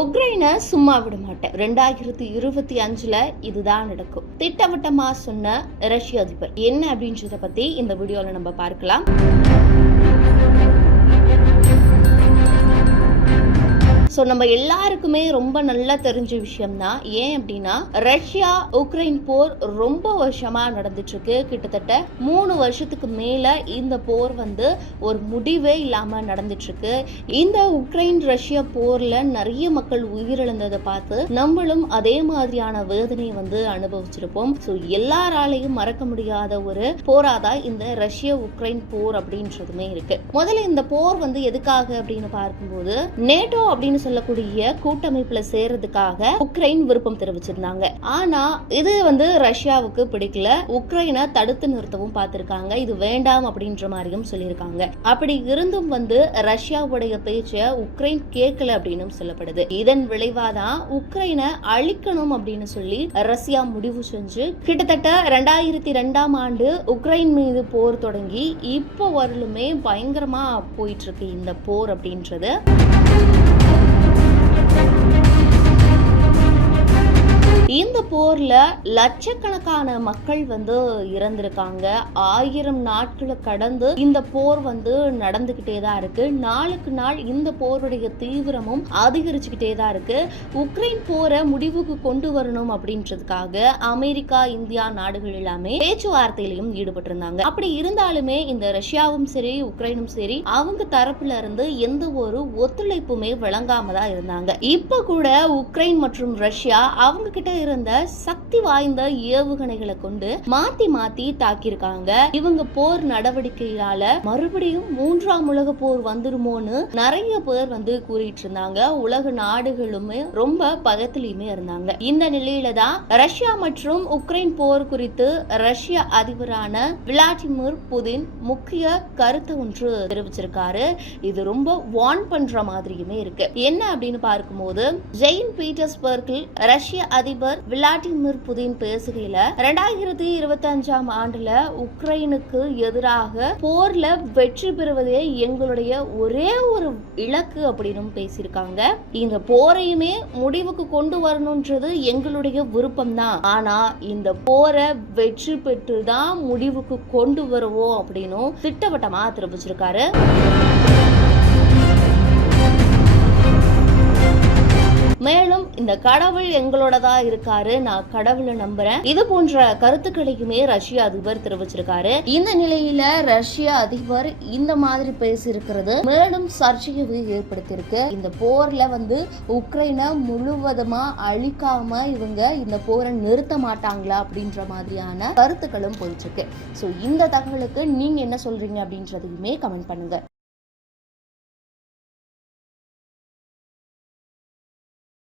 உக்ரைனை சும்மா விட மாட்டேன். ரெண்டாயிரத்தி இருபத்தி அஞ்சுல இதுதான் நடக்கும். திட்டவட்டமா சொன்ன ரஷ்ய அதிபர். என்ன அப்படின்றத பத்தி இந்த வீடியோல நம்ம பார்க்கலாம். ஸோ நம்ம எல்லாருக்குமே ரொம்ப நல்லா தெரிஞ்ச விஷயம் தான் ஏன் அப்படின்னா ரஷ்யா உக்ரைன் போர் ரொம்ப வருஷமா நடந்துட்டு இருக்கு கிட்டத்தட்ட மூணு வருஷத்துக்கு மேல இந்த போர் வந்து ஒரு முடிவே இல்லாம நடந்துட்டு இருக்கு இந்த உக்ரைன் ரஷ்யா போர்ல நிறைய மக்கள் உயிரிழந்ததை பார்த்து நம்மளும் அதே மாதிரியான வேதனையை வந்து அனுபவிச்சிருப்போம். ஸோ எல்லாராலையும் மறக்க முடியாத ஒரு போராதான் இந்த ரஷ்ய உக்ரைன் போர் அப்படின்றதுமே இருக்கு. முதல்ல இந்த போர் வந்து எதுக்காக அப்படின்னு பார்க்கும்போது நேட்டோ அப்படின்னு சொல்லக்கூடிய கூட்டமைப்புல சேர்றதுக்காக உக்ரைன் விருப்பம் தெரிவிச்சிருந்தாங்க. ஆனா இது வந்து ரஷ்யாவுக்கு பிடிக்கல. உக்ரைனை தடுத்து நிறுத்தவும் பார்த்திருக்காங்க. இது வேண்டாம் அப்படின்ற மாதிரியும் சொல்லியிருக்காங்க. அப்படி இருந்தும் வந்து ரஷ்யாவுடைய பேச்சை உக்ரைன் கேட்கல அப்படின்னு சொல்லப்படுது. இதன் விளைவாதான் உக்ரைனை அழிக்கணும் அப்படின்னு சொல்லி ரஷ்யா முடிவு செஞ்சு கிட்டத்தட்ட ரெண்டாயிரத்தி ரெண்டாம் ஆண்டு உக்ரைன் மீது போர் தொடங்கி இப்போ வரலுமே பயங்கரமா போயிட்டு இருக்கு இந்த போர் அப்படின்றது. இந்த போர்ல லட்சக்கணக்கான மக்கள் வந்து இறந்திருக்காங்க. ஆயிரம் நாட்களை கடந்து இந்த போர் வந்து நடந்துகிட்டே தான் இருக்கு. நாளுக்கு நாள் இந்த போருடைய தீவிரமும் அதிகரிச்சுக்கிட்டே தான் இருக்கு. உக்ரைன் போரை முடிவுக்கு கொண்டு வரணும் அப்படின்றதுக்காக அமெரிக்கா இந்தியா நாடுகள் எல்லாமே பேச்சுவார்த்தையிலையும் ஈடுபட்டிருந்தாங்க. அப்படி இருந்தாலுமே இந்த ரஷ்யாவும் சரி உக்ரைனும் சரி அவங்க தரப்புல இருந்து எந்த ஒரு ஒத்துழைப்புமே வழங்காம தான் இருந்தாங்க. இப்ப கூட உக்ரைன் மற்றும் ரஷ்யா அவங்க கிட்ட இருந்த சக்தி வாய்ந்த ஏவுகணைகளை கொண்டு மாத்தி மாத்தி தாக்கியிருக்காங்க. இவங்க போர் நடவடிக்கையால மறுபடியும் மூன்றாம் உலக போர் வந்துருமோன்னு நிறைய பேர் வந்து கூறிட்டு இருந்தாங்க உலக நாடுகளுமே ரொம்ப பதத்திலையுமே இருந்தாங்க. இந்த நிலையில தான் ரஷ்யா மற்றும் உக்ரைன் போர் குறித்து ரஷ்ய அதிபரான விளாடிமிர் புதின் முக்கிய கருத்து ஒன்று தெரிவிச்சிருக்காரு. இது ரொம்ப வான் பண்ற மாதிரியுமே இருக்கு. என்ன அப்படின்னு பார்க்கும்போது ஜெயின் பீட்டர்ஸ்பர்கில் ரஷ்ய அதிபர் விளாடிமிர் புதின் பேசுகையில ரெண்டாயிரத்தி இருபத்தி அஞ்சாம் ஆண்டுல உக்ரைனுக்கு எதிராக போர்ல வெற்றி பெறுவதே எங்களுடைய ஒரே ஒரு இலக்கு அப்படின்னு பேசியிருக்காங்க. இந்த போரையுமே முடிவுக்கு கொண்டு வரணும்ன்றது எங்களுடைய விருப்பம் தான் ஆனா இந்த போரை வெற்றி பெற்று தான் முடிவுக்கு கொண்டு வருவோம் அப்படின்னும் திட்டவட்டமா தெரிவிச்சிருக்காரு. இந்த கடவுள் எங்களோடதா இருக்காரு நான் கடவுளை நம்புறேன். இது போன்ற கருத்துக்களையுமே ரஷ்ய அதிபர் தெரிவிச்சிருக்காரு. இந்த நிலையில ரஷ்ய அதிபர் இந்த மாதிரி பேசியிருக்கிறது. மேலும் சர்ச்சையை ஏற்படுத்தியிருக்கு. இந்த போர்ல வந்து உக்ரைனை முழுவதுமா அழிக்காம இவங்க இந்த போரை நிறுத்த மாட்டாங்களா அப்படின்ற மாதிரியான கருத்துக்களும் போயிட்டு இருக்கு ஸோ இந்த தகவலுக்கு நீங்க என்ன சொல்றீங்க அப்படின்றதையுமே கமெண்ட் பண்ணுங்க.